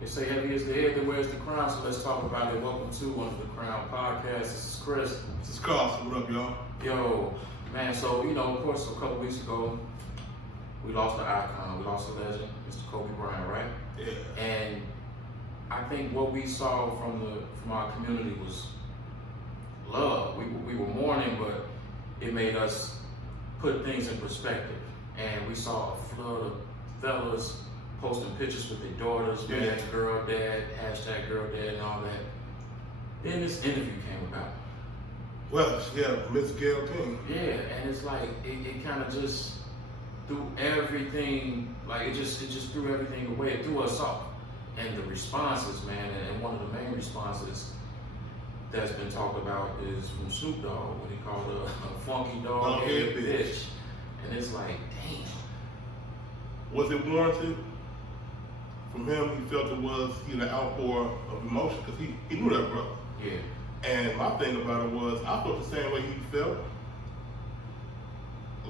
They say heavy is the head that wears the crown, so let's talk about it. Welcome to Under the Crown podcast. This is Chris. This is Carlton. What up, y'all? Yo, man, so, of course, a couple weeks ago, we lost the icon, we lost the legend, Mr. Kobe Bryant, right? Yeah. And I think what we saw from our community was love. We were mourning, but it made us put things in perspective. And we saw a flood of fellas posting pictures with their daughters, man, girl dad, hashtag girl dad and all that. Then this interview came about. Well, yeah, Miss Gayle King. Yeah, and it's like, it kind of just threw everything, like it just threw everything away. It threw us off. And the responses, man, and one of the main responses that's been talked about is from Snoop Dogg when he called her a funky dog head bitch. And it's like, damn. Was it warranted? From him, he felt it was an outpour of emotion because he knew that brother. Yeah. And my thing about it was, I felt the same way he felt.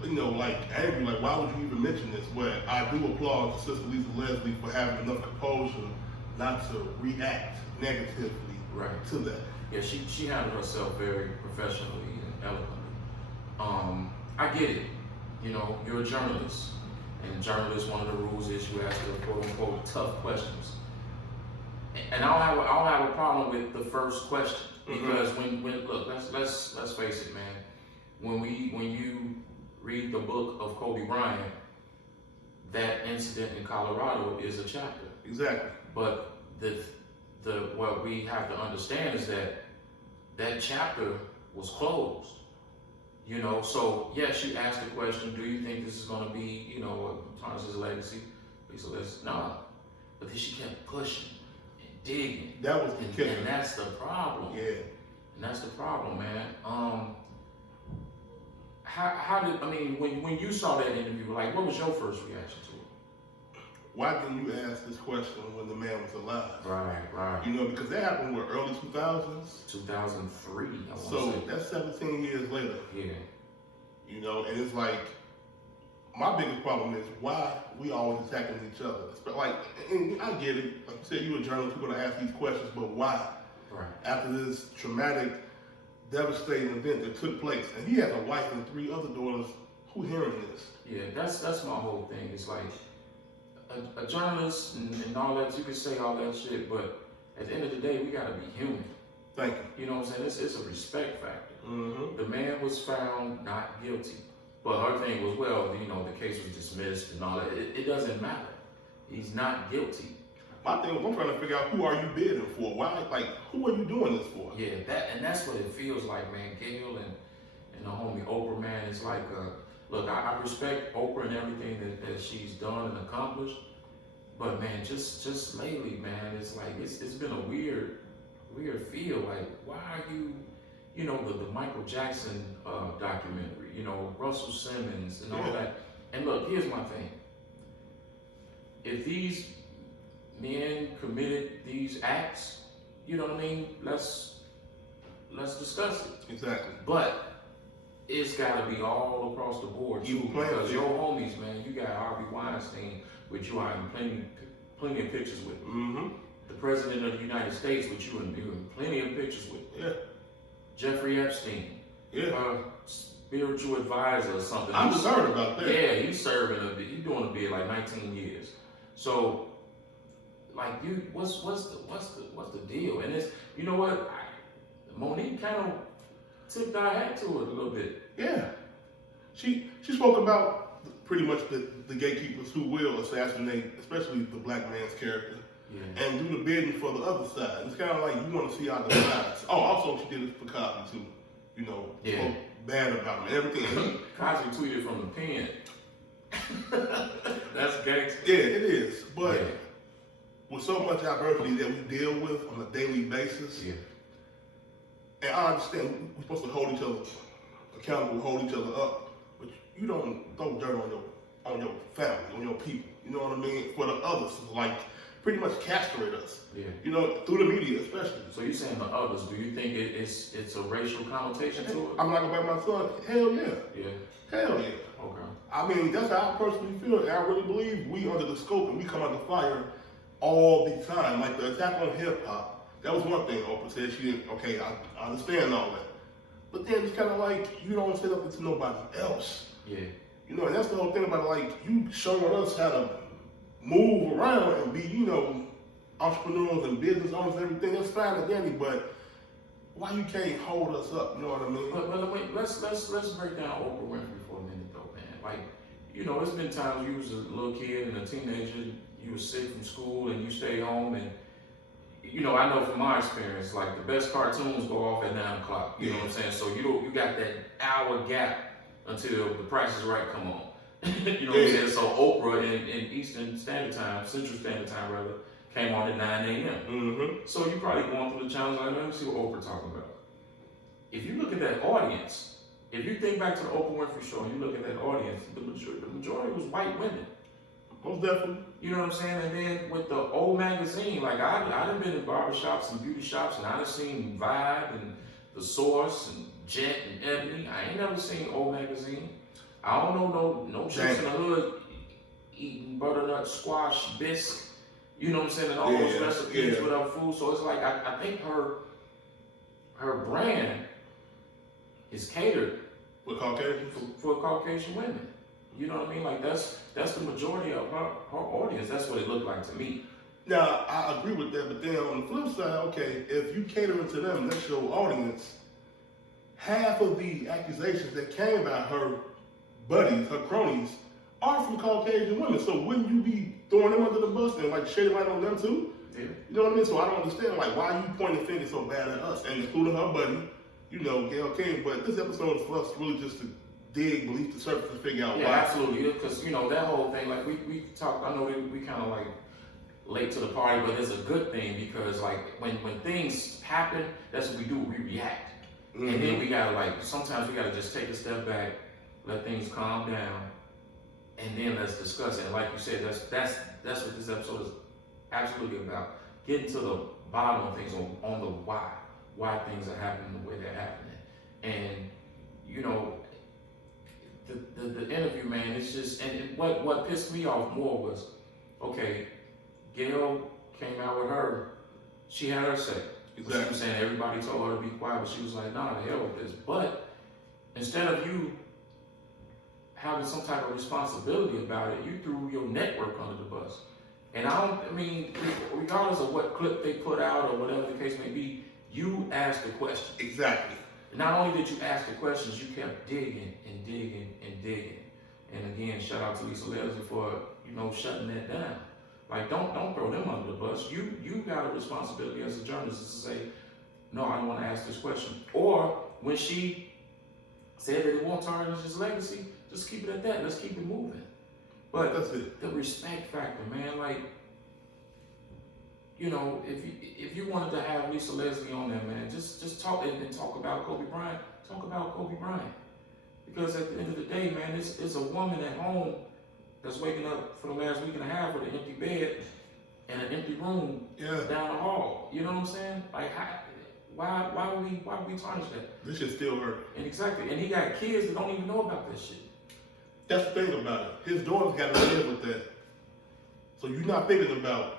Like angry, like why would you even mention this? But I do applaud Sister Lisa Leslie for having enough composure not to react negatively to that. Yeah, she handled herself very professionally and eloquently. I get it. You're a journalist. And journalists, one of the rules is you ask the quote unquote tough questions. And I don't have a problem with the first question because when look, let's face it, man. When you read the book of Kobe Bryant, that incident in Colorado is a chapter. Exactly. But what we have to understand is that chapter was closed. So yes, you asked the question, do you think this is going to be, tarnish his legacy? So let's no. But then she kept pushing and digging. That was the kicker. And that's the problem. Yeah. And that's the problem, man. When you saw that interview, like, what was your first reaction to it? Why didn't you ask this question when the man was alive? Right. Because that happened in early 2000s? 2003, I want to So say. that's 17 years later. Yeah. And it's like, my biggest problem is why we always attacking each other. And I get it. Like you said, you're a journalist, you're going to ask these questions, but why? Right. After this traumatic, devastating event that took place, and he has a wife and 3 other daughters who hearing this. Yeah, that's my whole thing. It's like a journalist and all that, you can say all that shit, but at the end of the day, we gotta be human. Thank you. You know what I'm saying? It's a respect factor. Mm-hmm. The man was found not guilty, but her thing was, well, the case was dismissed and all that. It doesn't matter. He's not guilty. My thing was, I'm trying to figure out who are you bidding for? Why? Who are you doing this for? Yeah, that's what it feels like, man. Gayle and the homie Oprah, man. It's like, look, I respect Oprah and everything that she's done and accomplished, but man, just lately, man, it's like it's been a weird feel. Like, why are you, the Michael Jackson documentary, Russell Simmons and all that. And look, here's my thing. If these men committed these acts, you know what I mean? Let's discuss it. Exactly. But it's got to be all across the board too, because your homies, man, you got Harvey Weinstein, which you are in plenty of pictures with. Mm-hmm. The President of the United States, which you in plenty of pictures with. Yeah. Jeffrey Epstein. Yeah. Spiritual advisor or something. I'm concerned about that. Yeah, he's serving he's doing a bid like 19 years. So, like, what's the deal? And it's, you know what? Monique kind of tipped our hat to it a little bit. Yeah, she spoke about pretty much the gatekeepers who will assassinate, especially the black man's character, and do the bidding for the other side. It's kind of like you want to see other sides. Oh, also she did it for Cosby too. Spoke bad about him and everything. Cosby tweeted from the pen. That's gangster. Yeah, it is, but. With so much adversity that we deal with on a daily basis, and I understand we're supposed to hold each other accountable, hold each other up, but you don't throw dirt on your family, on your people. You know what I mean? For the others, like pretty much castrate us. Through the media especially. So you're saying the others? Do you think it's a racial connotation to it? I'm not gonna back my son. Hell yeah. Hell yeah. Okay. I mean, that's how I personally feel. And I really believe we under the scope and we come under fire all the time. Like the attack on hip hop, that was one thing Oprah said. She didn't, okay, I understand all that. But then it's kind of like, you don't say nothing to nobody else. Yeah. You know, and that's the whole thing about it. Like, you showing us how to move around and be, you know, entrepreneurs and business owners and everything. That's fine and dandy, but why you can't hold us up? You know what I mean? But wait, let's break down Oprah Winfrey for a minute though, man. Like, you know, it's been times you was a little kid and a teenager, you was sick from school and you stayed home, and you know, I know from my experience, like the best cartoons go off at 9 o'clock. You know what I'm saying? So you got that hour gap until The Price is Right come on. You know what I'm saying? So Oprah in Eastern Standard Time, Central Standard Time rather, came on at 9 a.m. Mm-hmm. So you probably going through the challenge like, let me see what Oprah talking about. If you look at that audience, if you think back to the Oprah Winfrey Show and you look at that audience, the majority was white women. Most definitely. You know what I'm saying? And then with the old magazine, like I done been in barbershops and beauty shops, and I done seen Vibe and The Source and Jet and Ebony. I ain't never seen old magazine. I don't know no chicks in the hood eating butternut squash bisque. You know what I'm saying? And all those recipes with her food. So it's like I think her brand is catered for Caucasian for Caucasian women. You know what I mean? Like that's the majority of her audience. That's what it looked like to me. Now I agree with that, but then on the flip side, okay, if you cater to them, that's your audience. Half of the accusations that came about her buddies, her cronies, are from Caucasian women. So wouldn't you be throwing them under the bus and like shedding light on them too? Yeah. You know what I mean? So I don't understand like why you pointing fingers so bad at us, and including her buddy, you know, Gayle King. But this episode is for us really just to dig beneath the surface to figure out why. Absolutely. Because you know that whole thing, like we talked. I know we kind of like late to the party, but it's a good thing because like when things happen, that's what we do. We react, and then we gotta like sometimes we gotta just take a step back, let things calm down, and then let's discuss it. And like you said, that's what this episode is absolutely about. Getting to the bottom of things on the why things are happening the way they're happening, and you know. The interview, man, it's just, and what pissed me off more was, okay, Gayle came out with her, she had her say. Exactly. She was saying everybody told her to be quiet, but she was like, nah, the hell with this. But instead of you having some type of responsibility about it, you threw your network under the bus. And I mean, regardless of what clip they put out or whatever the case may be, you asked the question. Exactly. Not only did you ask the questions, you kept digging and digging and digging. And again, shout out to Lisa Leslie for, you know, shutting that down. Like, don't throw them under the bus. You got a responsibility as a journalist to say, no, I don't want to ask this question. Or when she said that it won't tarnish his legacy, just keep it at that. Let's keep it moving. But that's it. The respect factor, man, like, you know, if you wanted to have Lisa Leslie on there, man, just talk and talk about Kobe Bryant. Talk about Kobe Bryant, because at the end of the day, man, it's a woman at home that's waking up for the last week and a half with an empty bed and an empty room down the hall. You know what I'm saying? Like, why would we tarnish that? This shit still hurt. And exactly, and he got kids that don't even know about that shit. That's the thing about it. His daughter's got to live with that. So you're not thinking about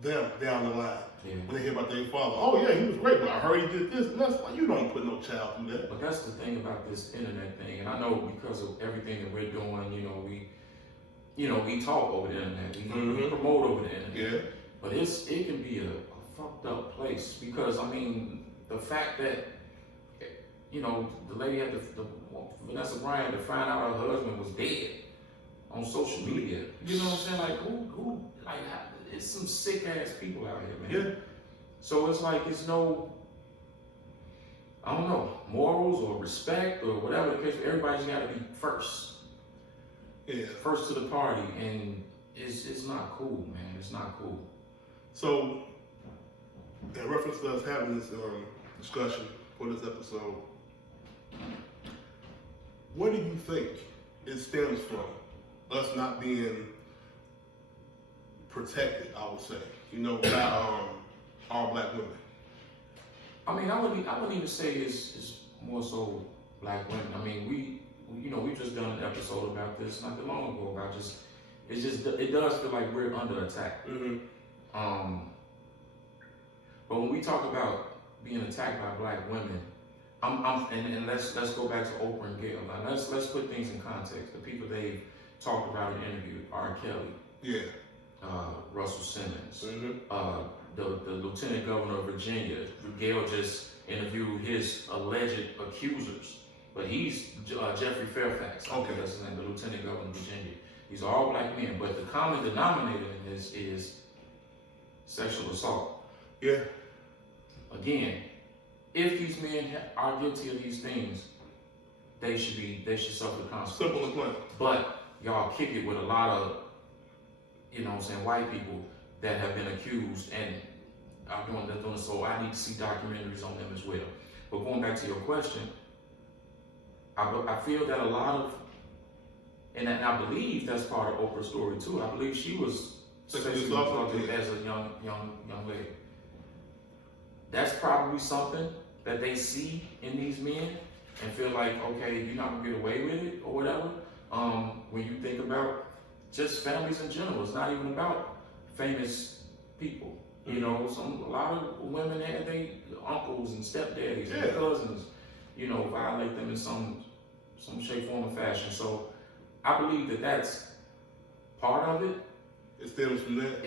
them down the line when they hear about their father. Oh yeah, he was great, but I heard he did this, and that's why you don't put no child through that. But that's the thing about this internet thing, and I know because of everything that we're doing, we talk over the internet, we promote over the internet. Yeah. But it can be a fucked up place because I mean the fact that the lady had the Vanessa Bryant to find out her husband was dead on social media. You know what I'm saying? Like who like. It's some sick ass people out here, man. Yeah. So it's like it's no, I don't know, morals or respect or whatever the case. Everybody's got to be first. Yeah. First to the party, and it's not cool, man. It's not cool. So, in reference to us having this discussion for this episode, what do you think it stems from? Us not being protected, I would say, by our black women. I mean, I wouldn't even say it's more so black women. I mean, we just done an episode about this not that long ago about it does feel like we're under attack. But when we talk about being attacked by black women, and let's go back to Oprah and Gayle. Now let's put things in context. The people they've talked about and interviewed: R. Kelly, Russell Simmons, the Lieutenant Governor of Virginia. Gayle just interviewed his alleged accusers, but he's Jeffrey Fairfax. Okay, that's his name, the Lieutenant Governor of Virginia. These are all black men, but the common denominator in this is sexual assault. Yeah. Again, if these men are guilty of these things, they should suffer the consequences. Simple and plain. But y'all kick it with a lot of, white people that have been accused and are doing so. I need to see documentaries on them as well. But going back to your question, I feel that a lot of, and I believe that's part of Oprah's story too. I believe she was sexually assaulted as a young lady. That's probably something that they see in these men and feel like, okay, you're not gonna get away with it or whatever. When you think about just families in general, it's not even about famous people. A lot of women had their uncles and stepdaddies and cousins, violate them in some shape, form, or fashion. So I believe that that's part of it. It stems from that.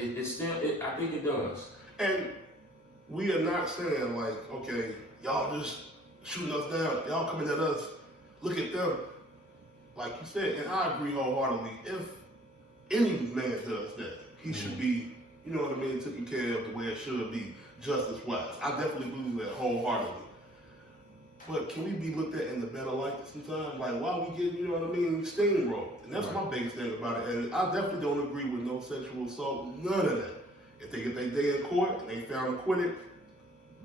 I think it does. And we are not saying like, okay, y'all just shooting us down. Y'all coming at us. Look at them. Like you said, and I agree wholeheartedly. If any man does that, he should be, taken care of the way it should be, justice-wise. I definitely believe that wholeheartedly. But can we be looked at in the better light sometimes? Like, why we get, steamrolled? And that's my biggest thing about it. And I definitely don't agree with no sexual assault, none of that. If they get their day in court and they found acquitted,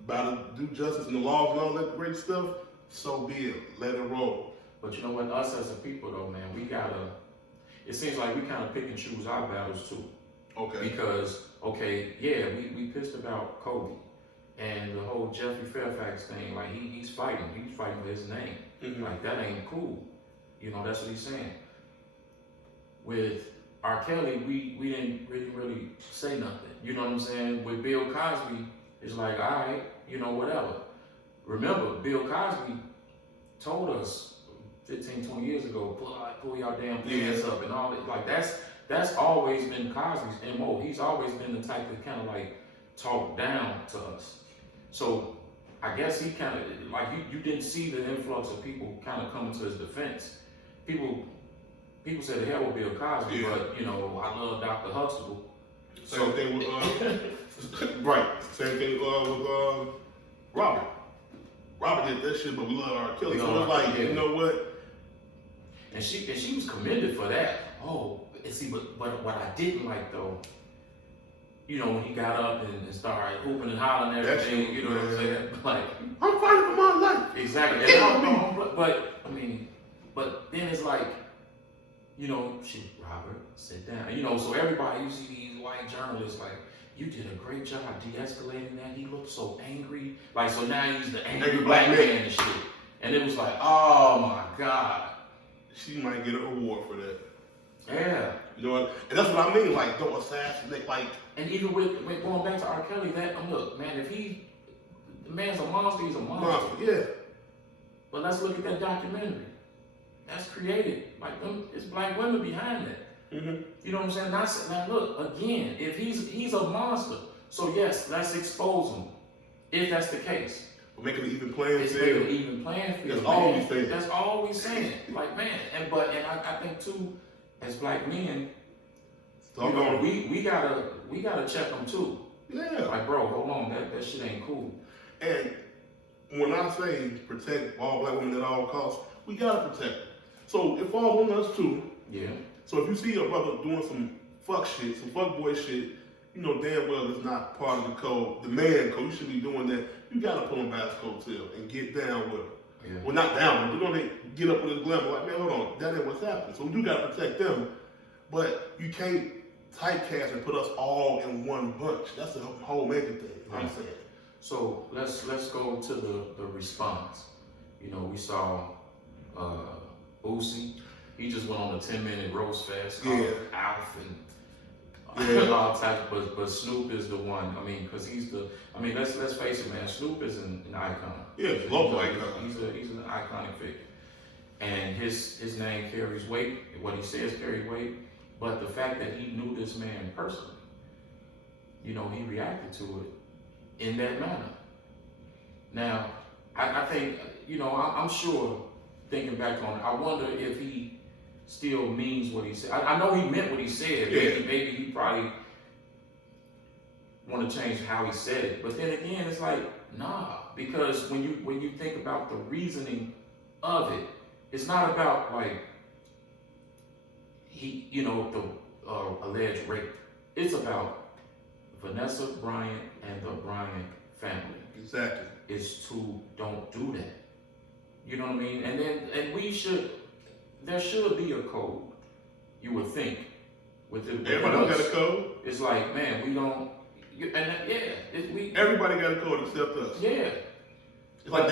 about to do justice and the laws and all that great stuff, so be it. Let it roll. But you know what? Us as a people, though, man, it seems like we kind of pick and choose our battles, too. Okay. Because, we pissed about Kobe. And the whole Jeffrey Fairfax thing, like, he's fighting for his name. Mm-hmm. Like, that ain't cool. That's what he's saying. With R. Kelly, we didn't really say nothing. You know what I'm saying? With Bill Cosby, it's like, all right, whatever. Remember, Bill Cosby told us 15, 20 years ago, pull y'all damn pants up and all that. Like, that's always been Cosby's MO. He's always been the type that kind of like talk down to us. So I guess he kind of, like, you didn't see the influx of people kind of coming to his defense. People say the hell with Bill Cosby, but, I love Dr. Huxtable. Same thing with, right, same thing with Robert. Robert did that shit, but we love R. Kelly. So it's like, you know what? And she was commended for that. Oh, and see, but what I didn't like, though, when he got up and started hooping and hollering and everything, you know what I'm saying? Like, I'm fighting for my life. Exactly. But then it's like, Robert, sit down. So everybody, you see these white journalists, like, you did a great job de-escalating that. He looked so angry. Like, so now he's the angry black man and shit. And it was like, oh my God. She might get an award for that. Yeah. You know what? And that's what I mean, like, don't assassinate, like. And even with going back to R. Kelly, look, man, if the man's a monster, he's a monster. Yeah. But let's look at that documentary. That's created. Like, it's black women behind that. Mm-hmm. You know what I'm saying? Now look, again, if he's a monster, so yes, let's expose him. If that's the case. We're making an even playing field. Making an even playing field. That's all we saying. That's all we saying. Like, man, and I think too, as black men, we gotta check them too. Yeah. Like, bro, hold on, that shit ain't cool. And when I say protect all black women at all costs, we gotta protect them. So it falls on us too. Yeah. So if you see your brother doing some fuck shit, some fuck boy shit, you know damn well it's not part of the code, the man code. You should be doing that. You gotta put on bass coattail and get down with him. Yeah. Well, not down with him, but get up with his glamour. Like, man, hold on, that ain't what's happening. So we do gotta protect them, but you can't typecast and put us all in one bunch. That's the whole major thing. I'm saying. So let's go to the response. We saw Boosie. He just went on a 10-minute roast fest called Alf, and all types, but Snoop is the one. I mean, because he's the. I mean, let's face it, man. Snoop is an icon. Yeah, global icon. He's an iconic figure, and his name carries weight. What he says carries weight. But the fact that he knew this man personally, he reacted to it in that manner. Now, I think, I'm sure, thinking back on it, I wonder if he still means what he said. I know he meant what he said. Yeah. Maybe he probably want to change how he said it. But then again, it's like, nah, because when you think about the reasoning of it, it's not about like the alleged rape. It's about Vanessa Bryant and the Bryant family. Exactly. Is to don't do that. You know what I mean? And there should be a code. You would think with it. Everybody got a code. It's like, man, we don't. Everybody got a code except us. Yeah. It's like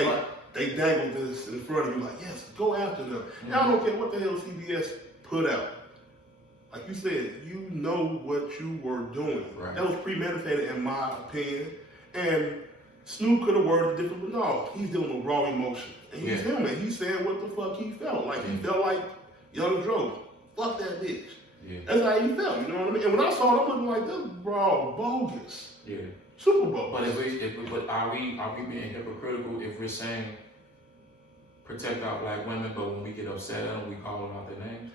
they dangle this in front of you, like, yes, go after them. And I don't care what the hell CBS put out. Like you said, you know what you were doing. Right. That was premeditated, in my opinion. And Snoop could have worded it different, but no, he's dealing with raw emotion. And he's human. He's saying what the fuck he felt. Like, he felt like Young Dro. Fuck that bitch. Yeah. That's how he felt, you know what I mean? And when I saw it, I'm looking like, this is raw, bogus. Yeah. Super bogus. But are we being hypocritical if we're saying protect our black women, but when we get upset at them, we call them out their names?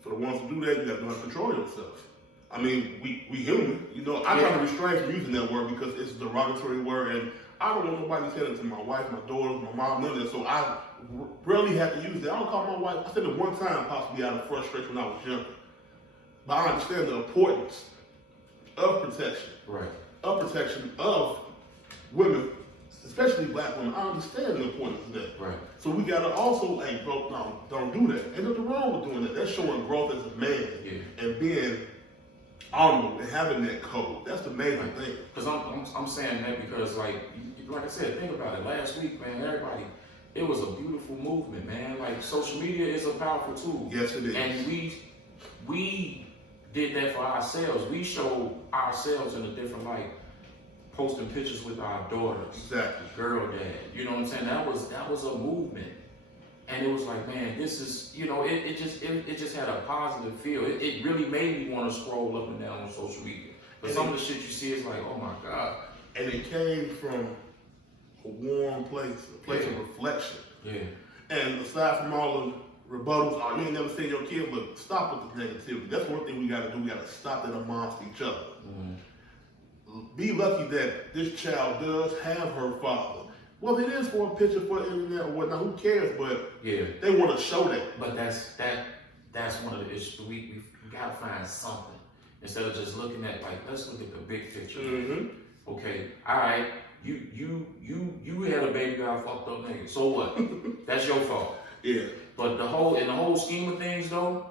For the ones who do that, you got to know how to control yourself. I mean, we human. I try to restrain from using that word because it's a derogatory word, and I don't want nobody saying it to my wife, my daughters, my mom, none of that. So I rarely have to use it. I don't call my wife. I said it one time, possibly out of frustration when I was younger. But I understand the importance of protection. Right. Of protection of women, especially black women. I understand the importance of that. Right. So we gotta also, hey, bro, no, don't do that. Ain't nothing wrong with doing that. That's showing growth as a man and being honorable and having that code. That's the main thing. Because I'm saying that because like I said, think about it. Last week, man, it was a beautiful movement, man. Like social media is a powerful tool. Yes, it is. And we did that for ourselves. We showed ourselves in a different light, posting pictures with our daughters. Exactly. Girl dad. You know what I'm saying? That was a movement. And it was like, man, this is, it just had a positive feel. It really made me want to scroll up and down on social media. But some of the shit you see is like, oh my God. And it came from a warm place, a place of reflection. Yeah. And aside from all the rebuttals, you ain't never seen your kid, but stop with the negativity. That's one thing we gotta do. We gotta stop that amongst each other. Mm-hmm. Be lucky that this child does have her father. Well, it is for a picture, for the internet or whatnot. Who cares? But they want to show that. But that's one of the issues. We gotta find something instead of just looking at like, let's look at the big picture. Mm-hmm. Okay, all right. You had a baby got fucked up nigga. So what? That's your fault. Yeah. But in the whole scheme of things, though,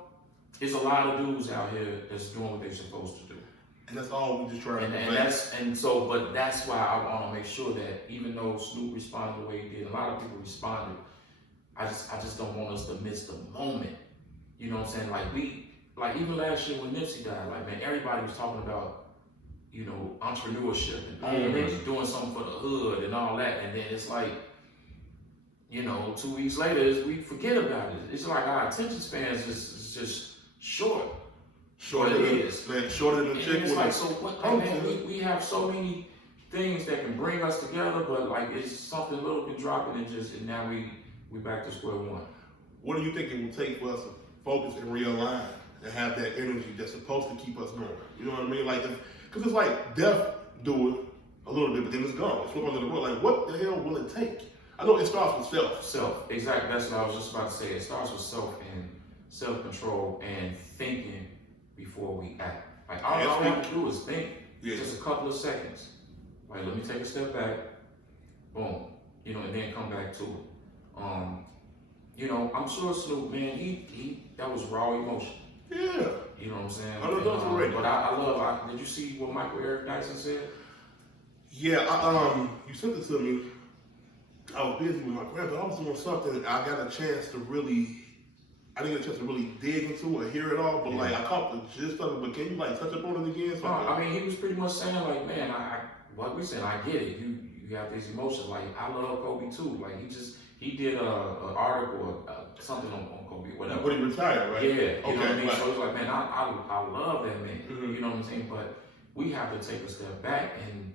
there's a lot of dudes out here that's doing what they're supposed to do. And that's all we just try to do. But that's why I want to make sure that even though Snoop responded the way he did, a lot of people responded. I just don't want us to miss the moment. You know what I'm saying? Like even last year when Nipsey died, like man, everybody was talking about, entrepreneurship and doing something for the hood and all that, and then it's like, 2 weeks later we forget about it. It's like our attention spans is just short. Shorter than the chick. It's like, so what? Man, we have so many things that can bring us together, but like it's something little can drop it and now we back to square one. What do you think it will take for us to focus and realign and have that energy that's supposed to keep us going? You know what I mean? Like, because it's like death do it a little bit, but then it's gone. It's under the world. Like, what the hell will it take? I know it starts with self. Self, exactly. That's what I was just about to say. It starts with self and self-control and thinking before we act. Like all we have to do is think. Just a couple of seconds. Like, let me take a step back. Boom. And then come back to it. I'm sure Snoop, man, he that was raw emotion. Yeah. You know what I'm saying? But I love. Did you see what Michael Eric Dyson said? Yeah. You sent it to me. I was busy with my grandpa. I was doing something. I got a chance to really I didn't get a chance to really dig into it, hear it all, but like I caught the gist of it. But can you like touch up on it again? So I mean, he was pretty much saying like, man, what we saying, I get it. You have these emotions. Like, I love Kobe too. Like, he did an article, something on Kobe, whatever. When he retired, right? Yeah. You know what I mean? Right. So it's like, man, I love that man. Mm-hmm. You know what I'm saying? But we have to take a step back and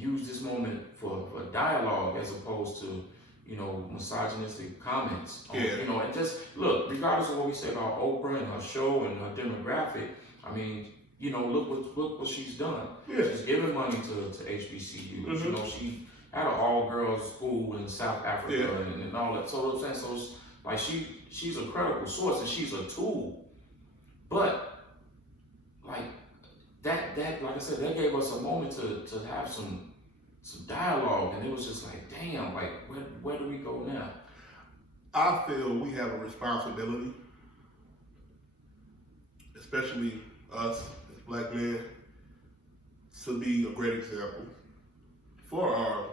use this moment for dialogue as opposed to, you know, misogynistic comments. You know, and just look, regardless of what we say about Oprah and her show and her demographic, I mean, you know, look what she's done. Yeah. She's giving money to HBCUs. Mm-hmm. You know, she had an all-girls school in South Africa and all that. So it's like she's a credible source and she's a tool. But like that like I said, that gave us a moment to have some dialogue, and it was just like, damn, like where do we go now? I feel we have a responsibility, especially us as black men, to be a great example for our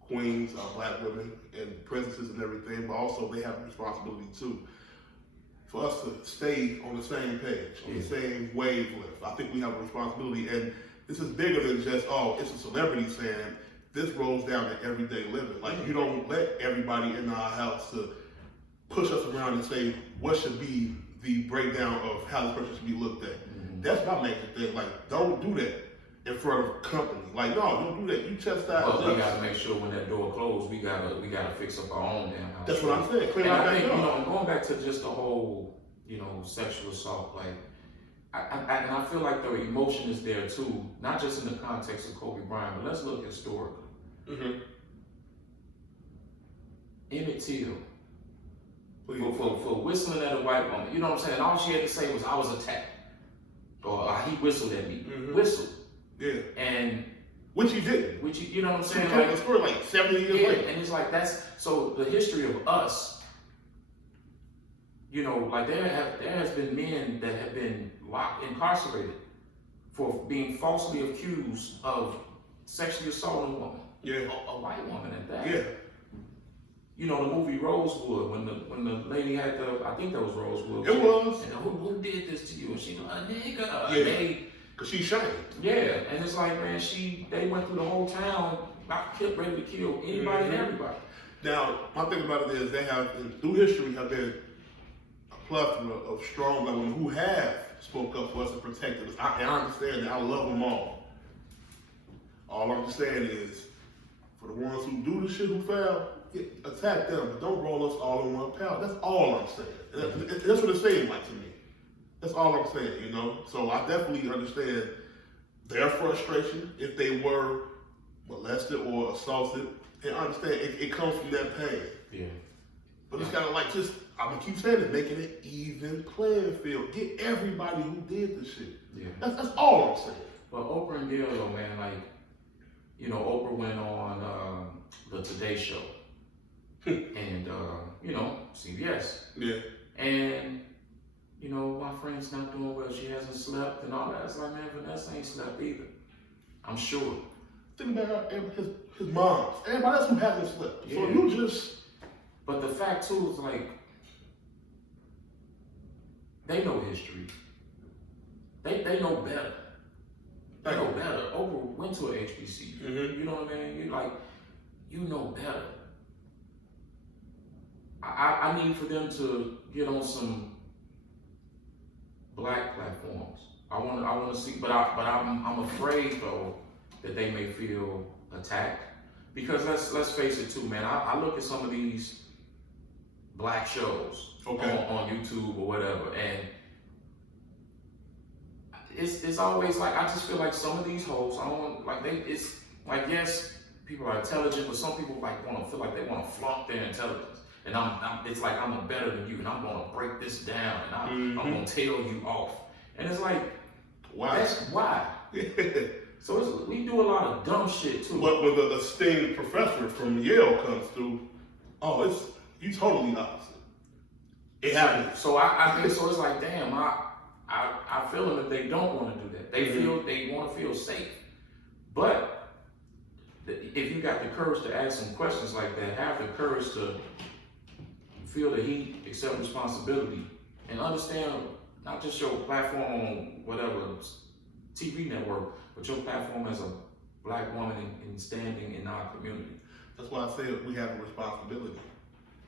queens, our black women, and princesses and everything, but also they have a responsibility too for us to stay on the same page, on the same wavelength. I think we have a responsibility, and this is bigger than just, oh, it's a celebrity saying. This rolls down to everyday living. Like, you don't let everybody in our house to push us around and say what should be the breakdown of how this person should be looked at. Mm-hmm. That's my major thing. Like, don't do that in front of a company. Like, no, don't do that. You chastise us. Well, we gotta make sure when that door closed, we gotta fix up our own damn house. That's what I'm saying. Clean and out I think, that you know, and going back to just the whole, you know, sexual assault, like, and I feel like the emotion is there too, not just in the context of Kobe Bryant, but let's look historically. Mm-hmm. Emmett Till, for whistling at a white woman, you know what I'm saying? All she had to say was, I was attacked, or he whistled at me. Mm-hmm. Whistled. Yeah. And which he didn't. Which you know what I'm saying? Like, it's for like 70 years later. And it's like so the history of us. You know, like there has been men that have been incarcerated for being falsely accused of sexually assaulting a woman. Yeah. A white woman at that. Yeah. You know, the movie Rosewood, when the lady had I think that was Rosewood. It was. And who did this to you? And she like, nigga. Yeah. Cause she's shamed. Yeah. And it's like, man, they went through the whole town, ready to kill anybody and everybody. Now, my thing about it is they have, through history, have been plethora of strong black women who have spoke up for us and protected us. I understand that. I love them all. All I'm just saying is, for the ones who do the shit who fail, attack them, but don't roll us all in one pile. That's all I'm saying. That's what it's saying like to me. That's all I'm saying, you know? So I definitely understand their frustration if they were molested or assaulted. And I understand it comes from that pain. Yeah. But it's kind of like I'm gonna keep saying it, making it even playing field. Get everybody who did this shit. Yeah. That's all I'm saying. Well, Oprah and Gayle, though, man, like, you know, Oprah went on the Today Show. And, you know, CBS. Yeah. And, you know, my friend's not doing well. She hasn't slept and all that. It's like, man, Vanessa ain't slept either. I'm sure. Think about his moms. Everybody else who hasn't slept. Yeah. So you just... But the fact, too, is like, they know history. They know better. They know better. Oprah went to an HBCU. Mm-hmm. You know what I mean? You know better. I need for them to get on some black platforms. I want to see, but I'm afraid though that they may feel attacked because let's face it too, man. I look at some of these black shows on YouTube or whatever, and it's always like I just feel like some of these hoes, it's like yes, people are intelligent, but some people like want to feel like they want to flaunt their intelligence. And it's like I'm better than you, and I'm gonna break this down, and I'm gonna tell you off. And it's like, why? That's why. So we do a lot of dumb shit too. But when the esteemed professor from Yale comes through, you totally opposite. It happens. So I think so. It's like, damn, I feel them if they don't want to do that. They want to feel safe, but if you got the courage to ask some questions like that, have the courage to feel the heat, accept responsibility, and understand not just your platform on whatever TV network, but your platform as a black woman in standing in our community. That's why I said we have a responsibility.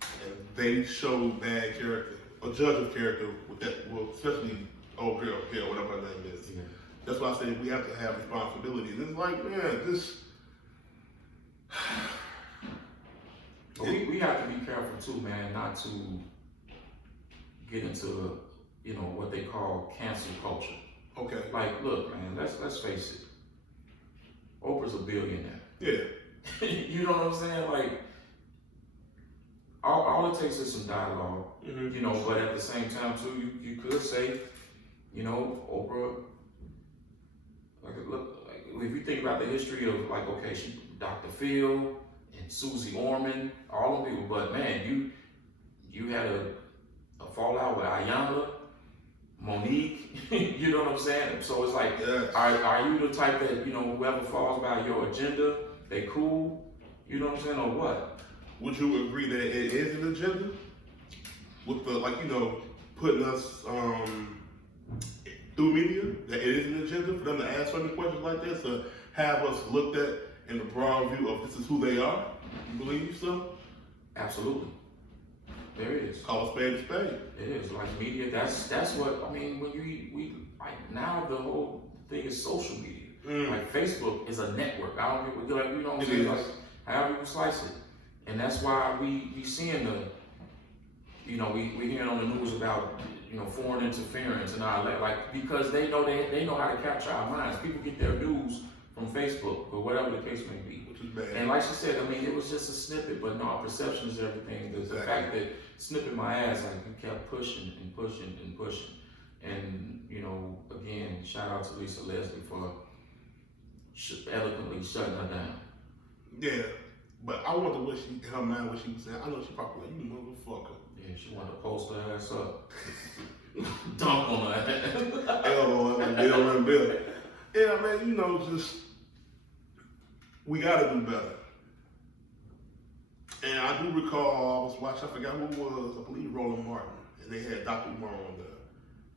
And they show bad character, a judge of character with that, well, especially old girl, whatever her name is. Yeah. That's why I said we have to have responsibility. And it's like, man, this. But we have to be careful too, man, not to get into, you know, what they call cancel culture. Okay. Like, look, man, let's face it. Oprah's a billionaire. Yeah. You know what I'm saying? Like, all it takes is some dialogue, you know, but at the same time, too, you could say, you know, Oprah, like, if you think about the history of, like, okay, Dr. Phil and Susie Orman, all of people, but man, you had a fallout with Ayanna, Monique, you know what I'm saying? So it's like, yes. are you the type that, you know, whoever falls by your agenda, they cool, you know what I'm saying, or what? Would you agree that it is an agenda? With the, like, you know, putting us through media, that it is an agenda for them to ask certain questions like this, to have us looked at in the broad view of this is who they are? You believe so? Absolutely. There it is. Call a spade a spade. It is, like media, that's what, I mean, when we like, now the whole thing is social media. Like Facebook is a network. I don't get what, like, you know what I'm saying? Like, however you slice it. And that's why we seeing the, you know, we hearing on the news about, you know, foreign interference and all that, like, because they know how to capture our minds. People get their news from Facebook or whatever the case may be. Which is bad. And like she said, I mean, it was just a snippet, but no, perception is everything. The fact that snipping my ass, like, you kept pushing and pushing and pushing. And, you know, again, shout out to Lisa Leslie for eloquently shutting her down. Yeah, but I wonder what she, in her mind, what she was saying. I know she probably like, you motherfucker. Yeah, she wanted to post her ass up. Dunk on her ass. Elbow and bill. Yeah, man, you know, just, we gotta do better. And I do recall, I was watching, I forgot who it was, I believe Roland Martin, and they had Dr. Umar on there.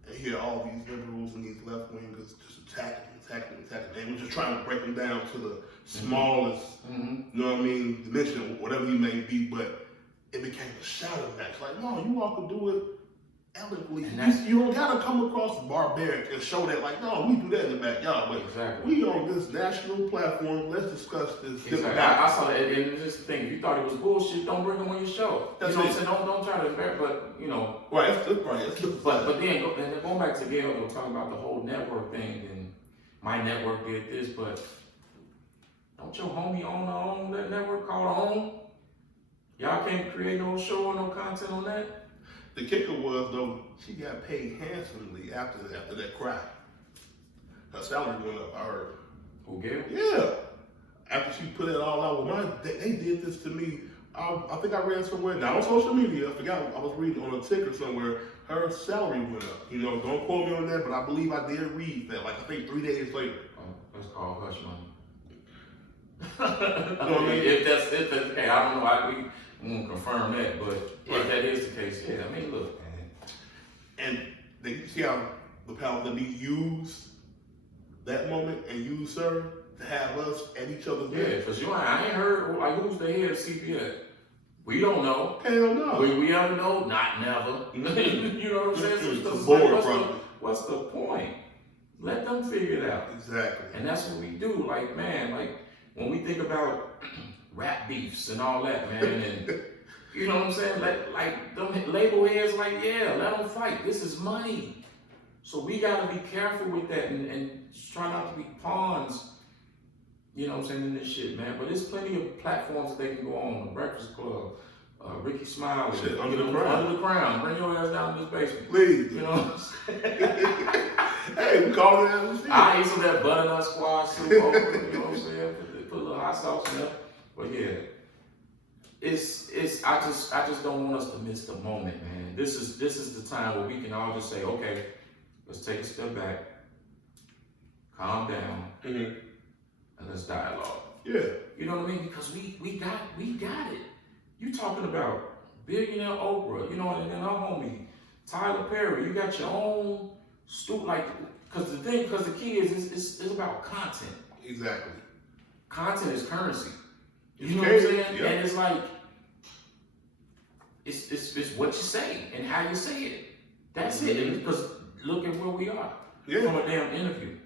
And he had all these liberals and these left wingers just attacking. And we're just trying to break them down to the smallest, you know what I mean, dimension, whatever he may be, but it became a shouting match. Like, no, you all can do it eloquently. You don't gotta come across barbaric and show that, like, no, we do that in the backyard. But we on this national platform, let's discuss this. Exactly. I saw that, and it's just the thing, if you thought it was bullshit, don't bring them on your show. That's you know what I'm saying? Don't try to embarrass, but, you know. Right, But then, going back to Gayle, we'll talk about the whole network thing, and my network did this, but don't your homie own her own that network called Home? Y'all can't create no show or no content on that? The kicker was, though, she got paid handsomely after that cry. Her salary went up, I heard. Who, Gayle? Yeah. After she put it all out, well, they did this to me. I think I read somewhere, not on social media, I forgot, I was reading on a ticker somewhere, her salary went up. You know, don't quote me on that, but I believe I did read that, like, I think 3 days later. Oh, that's called hush money. You know what I mean? If that's hey, I don't know, we won't confirm that, but if that is the case, yeah, I mean, look, man. And you see how the power that we used that moment and used her to have us at each other's Yeah, because I ain't heard, like, who's the head of CBS? We don't know. Hell no. We ever know? Not never. You know what I'm saying? It's a board what's the point? Let them figure it out. Exactly. And that's what we do. Like, man, like, when we think about rap beefs and all that, man, and you know what I'm saying? Like them label heads, like, yeah, let them fight. This is money. So we gotta be careful with that and try not to be pawns, you know what I'm saying, in this shit, man. But there's plenty of platforms that they can go on. The Breakfast Club, Ricky Smiley, shit, Under the Crown. Under the Crown. Bring your ass down to this basement. Please. You know what I'm saying? Hey, we call it as we see. I eat some of that butternut squash soup over, you know what I'm saying? Put a little hot sauce in there. But yeah, I just don't want us to miss the moment, man. This is the time where we can all just say, okay, let's take a step back, calm down, and let's dialogue. Yeah. You know what I mean? Because we got it. You talking about billionaire Oprah, you know, and then our homie Tyler Perry. You got your own because the key is it's about content. Exactly. Content is currency. You know what I'm saying? Yeah. And it's like it's what you say and how you say it. That's it. Because look at where we are from a damn interview.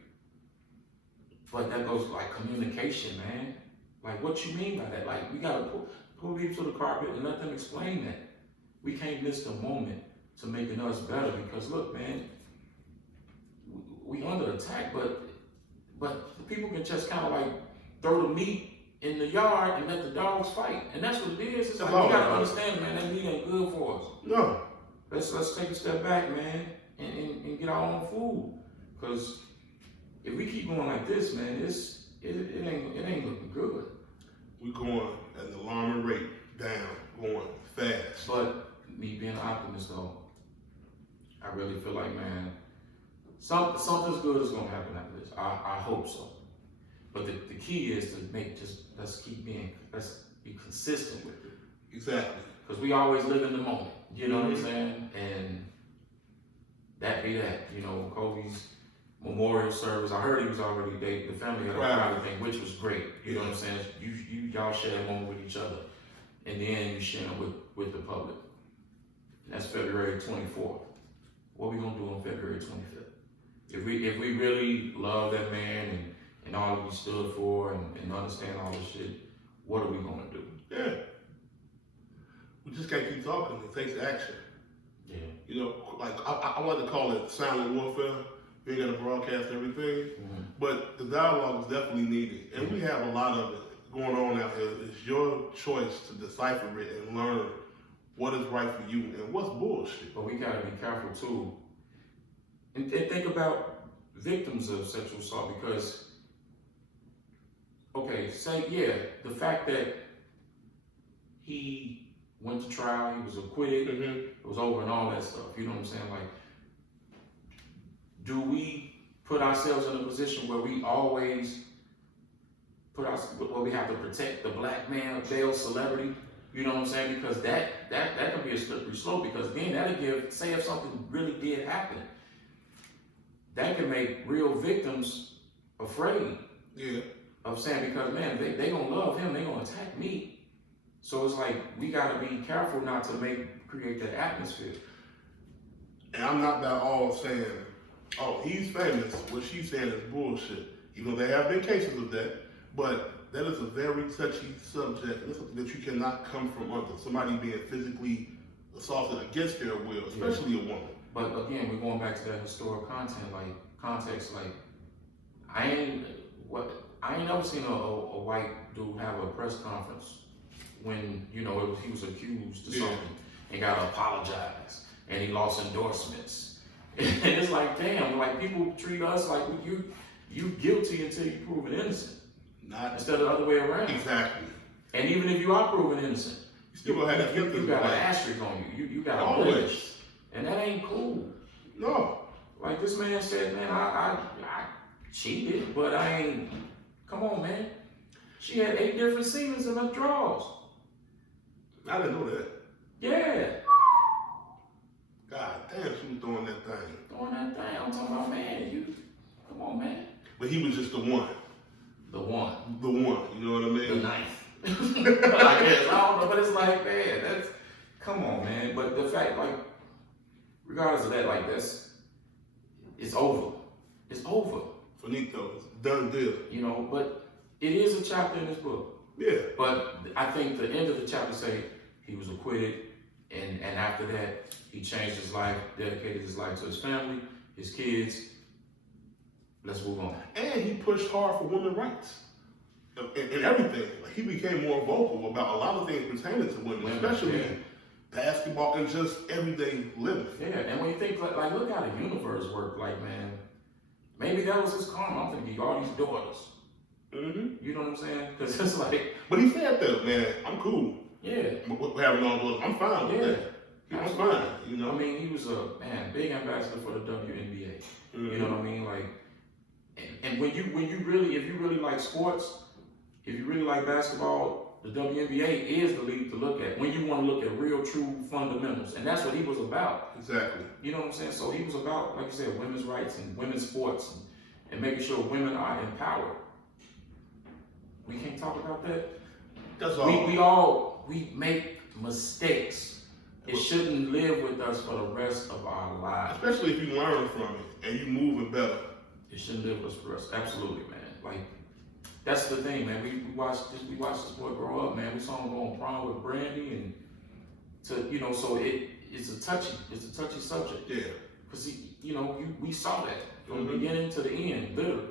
But that goes like communication, man. Like, what you mean by that? Like, we gotta pull people to the carpet and let them explain that. We can't miss the moment to making us better because look, man, we under attack, but the people can just kind of like throw the meat in the yard and let the dogs fight, and that's what it is. It's like we gotta understand, man, that meat ain't good for us. No. Let's take a step back, man, and get our own food. Cause if we keep going like this, man, it ain't looking good. We're going at an alarming rate down, going fast. But me being an optimist though, I really feel like, man, something's good is gonna happen after this. I hope so. But the key is to let's be consistent with it. Exactly. Because we always live in the moment. You know what I'm saying? And that be that. You know, Kobe's memorial service. I heard he was already dating. The family had a private thing, which was great. You know what I'm saying? Y'all share a moment with each other. And then you share it with the public. And that's February 24th. What we gonna do on February 25th? If we really love that man and all that he stood for and understand all this shit, what are we gonna do? Yeah. We just can't keep talking. It takes action. Yeah. You know, like I like to call it silent warfare. We ain't gotta broadcast everything, but the dialogue is definitely needed, and we have a lot of it going on out here. It's your choice to decipher it and learn what is right for you and what's bullshit. But we gotta be careful too, and think about victims of sexual assault because, okay, the fact that he went to trial, he was acquitted, it was over and all that stuff. You know what I'm saying? Like, do we put ourselves in a position where we always where we have to protect the black man, male celebrity? You know what I'm saying? Because that can be a slippery slope. Because then that'll say if something really did happen, that can make real victims afraid. Yeah. Of saying, because man, they gonna love him, they gonna attack me. So it's like we gotta be careful not to create that atmosphere. And I'm not at all saying, oh, he's famous. What she's saying is bullshit. Even though there have been cases of that, but that is a very touchy subject. It's something that you cannot come from under. Somebody being physically assaulted against their will, especially a woman. But again, we're going back to that historic context. Like, I ain't never seen a white dude have a press conference when, you know, he was accused of something and got to apologize and he lost endorsements. And it's like, damn, like people treat us like you guilty until you proven innocent. Instead of the other way around. Exactly. And even if you are proven innocent, you still gonna have you got an asterisk on you. You got a blemish. And that ain't cool. No. Like this man said, man, I cheated, but I ain't. Come on, man. She had 8 different semens in her drawers. I didn't know that. Yeah. God damn, she was doing that thing. I'm talking about, man, come on, man. But he was just the one. The one, you know what I mean? the ninth. I guess, I don't know, but it's like, man, come on, man. But the fact, like, regardless of that, like, it's over. It's over. Finito, it's done deal. You know, but it is a chapter in this book. Yeah. But I think the end of the chapter say he was acquitted, and after that, he changed his life, dedicated his life to his family, his kids. Let's move on. And he pushed hard for women's rights and everything. Like, he became more vocal about a lot of things pertaining to women, especially basketball and just everyday living. Yeah, and when you think, like, look how the universe worked. Like, man, maybe that was his karma. I'm thinking all these daughters. You know what I'm saying? Because it's like. But he said that, man, I'm cool. Yeah. With having all those, I'm fine with that. I'm fine, you know. I mean, he was a big ambassador for the WNBA. You know what I mean? Like, and if you really like sports, if you really like basketball, The WNBA is the league to look at when you want to look at real, true fundamentals, and that's what he was about. Exactly. You know what I'm saying? So he was about, like you said, women's rights and women's sports and making sure women are empowered. We can't talk about that. That's all. We make mistakes. It shouldn't live with us for the rest of our lives. Especially if you learn from it and you moving better. It shouldn't live with us for the rest. Absolutely, man. Like, that's the thing, man. We watched this boy grow up, man. We saw him go on prom with Brandy, and so it's a touchy subject. Yeah. Because we saw that from the beginning to the end, literally.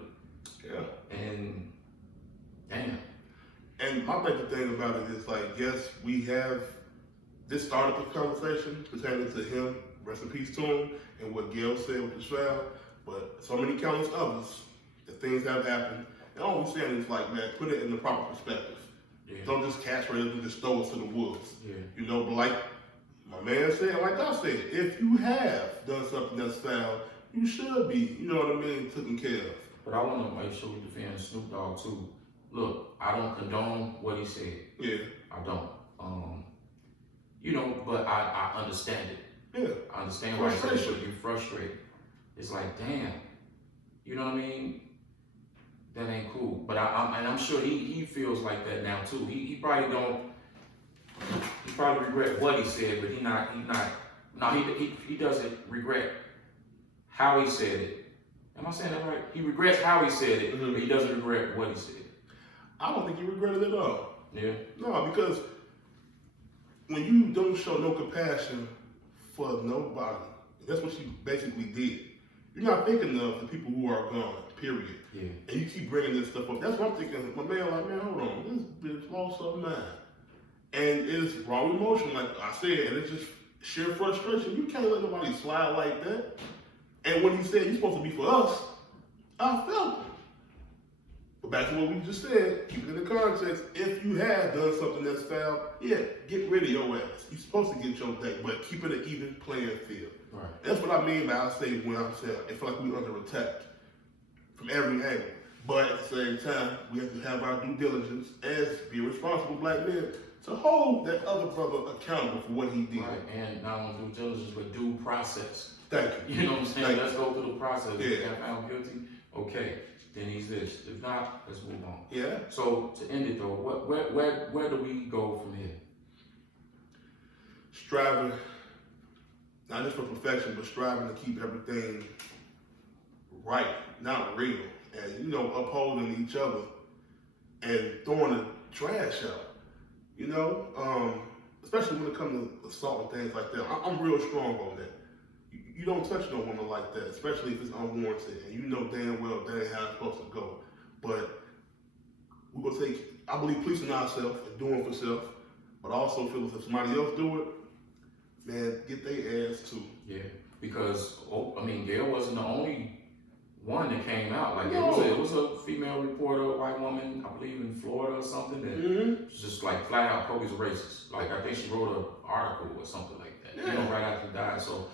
Yeah. And damn. And my favorite thing about it is, like, yes, we have this started the conversation pertaining to him, rest in peace to him, and what Gayle said with the trial, but so many countless others, that things have happened. And all we're saying is, like, man, put it in the proper perspective. Yeah. Don't just catchphrase and just throw us to the wolves. Yeah. But like my man said, like I said, if you have done something that's foul, you should be, taken care of. But I want to make sure we defend Snoop Dogg too. Look, I don't condone what he said. Yeah. I don't. But I understand it. Yeah. I understand why he should be frustrated. It's like, damn. You know what I mean? That ain't cool. But I'm sure he feels like that now too. He probably don't. He probably regret what he said, but he doesn't regret how he said it. Am I saying that right? He regrets how he said it, but he doesn't regret what he said. I don't think he regretted it at all. Yeah. No, because when you don't show no compassion for nobody, that's what you basically did. You're not thinking of the people who are gone, period. Yeah. And you keep bringing this stuff up. That's what I'm thinking. My man, like, man, hold on. This bitch lost her mind. And it's raw emotion, like I said, and it's just sheer frustration. You can't let nobody slide like that. And when he said you're supposed to be for us, I felt it. But back to what we just said, keep it in the context. If you have done something that's foul, yeah, get rid of your ass. You're supposed to get your day, but keep it an even playing field. Right. That's what I mean by I say when I say I feel like we're under attack from every angle. But at the same time, we have to have our due diligence as be responsible black men to hold that other brother accountable for what he did. Right, and not only due diligence, but due process. Thank you. You know what I'm saying? Let's go through the process. Yeah. If he got found guilty, okay, then he's this. If not, let's move on. Yeah. So to end it though, where do we go from here? Striving, not just for perfection, but striving to keep everything right, not real, and upholding each other and throwing the trash out. Especially when it comes to assault and things like that. I'm real strong on that. You don't touch no woman like that, especially if it's unwarranted, and you know damn well that ain't how it's supposed to go. But we're gonna I believe policing ourselves and doing for self, but I also feel if somebody else do it, man, get their ass too. Yeah, because Gayle wasn't the only one that came out. Like no. it was a female reporter, a white woman, I believe in Florida or something, that was just like flat out Kobe's racist. Like I think she wrote an article or something like that. Yeah. Right after he died. So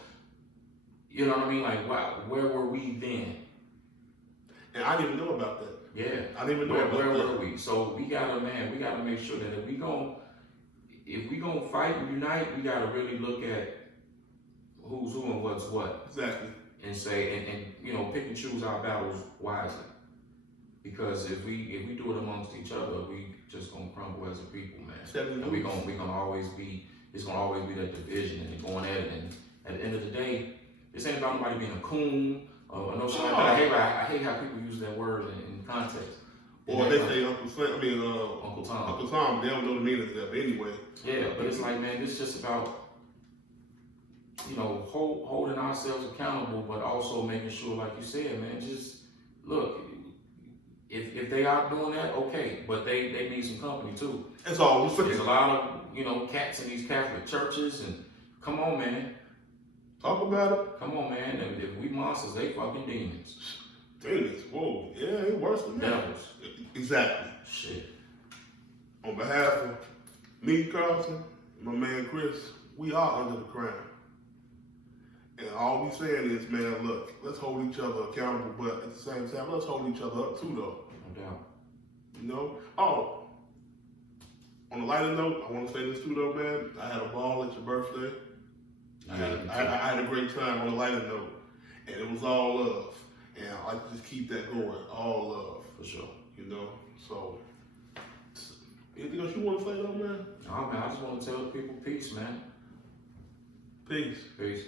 you know what I mean? Like, wow, where were we then? And I didn't even know about that. Yeah, I didn't even know about where that. Were we? So we gotta make sure that if we gonna fight and unite, we gotta really look at who's who and what's what. Exactly. And say and pick and choose our battles wisely. Because if we do it amongst each other, we just gonna crumble as a people, man. And we gonna always be that division and going at it. And at the end of the day, this ain't about nobody being a coon or no shit like that. I hate how people use that word in context. Or they say Uncle Tom. Uncle Tom, they don't know the meaning of that, but anyway. Yeah, but it's like, man, it's just about holding ourselves accountable, but also making sure, like you said, man, just look. If they are doing that, okay, but they need some company too. That's all. There's a lot of cats in these Catholic churches, and come on, man. Talk about it. Come on, man. If we monsters, they fucking demons. Demons? Whoa. Yeah, it's worse than that. Devils. Exactly. Shit. On behalf of me, Carlton, and my man Chris, we are under the crown. And all we saying is, man, look, let's hold each other accountable, but at the same time, let's hold each other up too, though. No doubt. Oh, on a lighter note, I want to say this too, though, man. I had a ball at your birthday. I had a great time on a lighter note, and it was all love. And I like to just keep that going, all love. For sure. You know, so anything else you want to say, though, man? No, man, I just want to tell the people peace, man. Peace. Peace.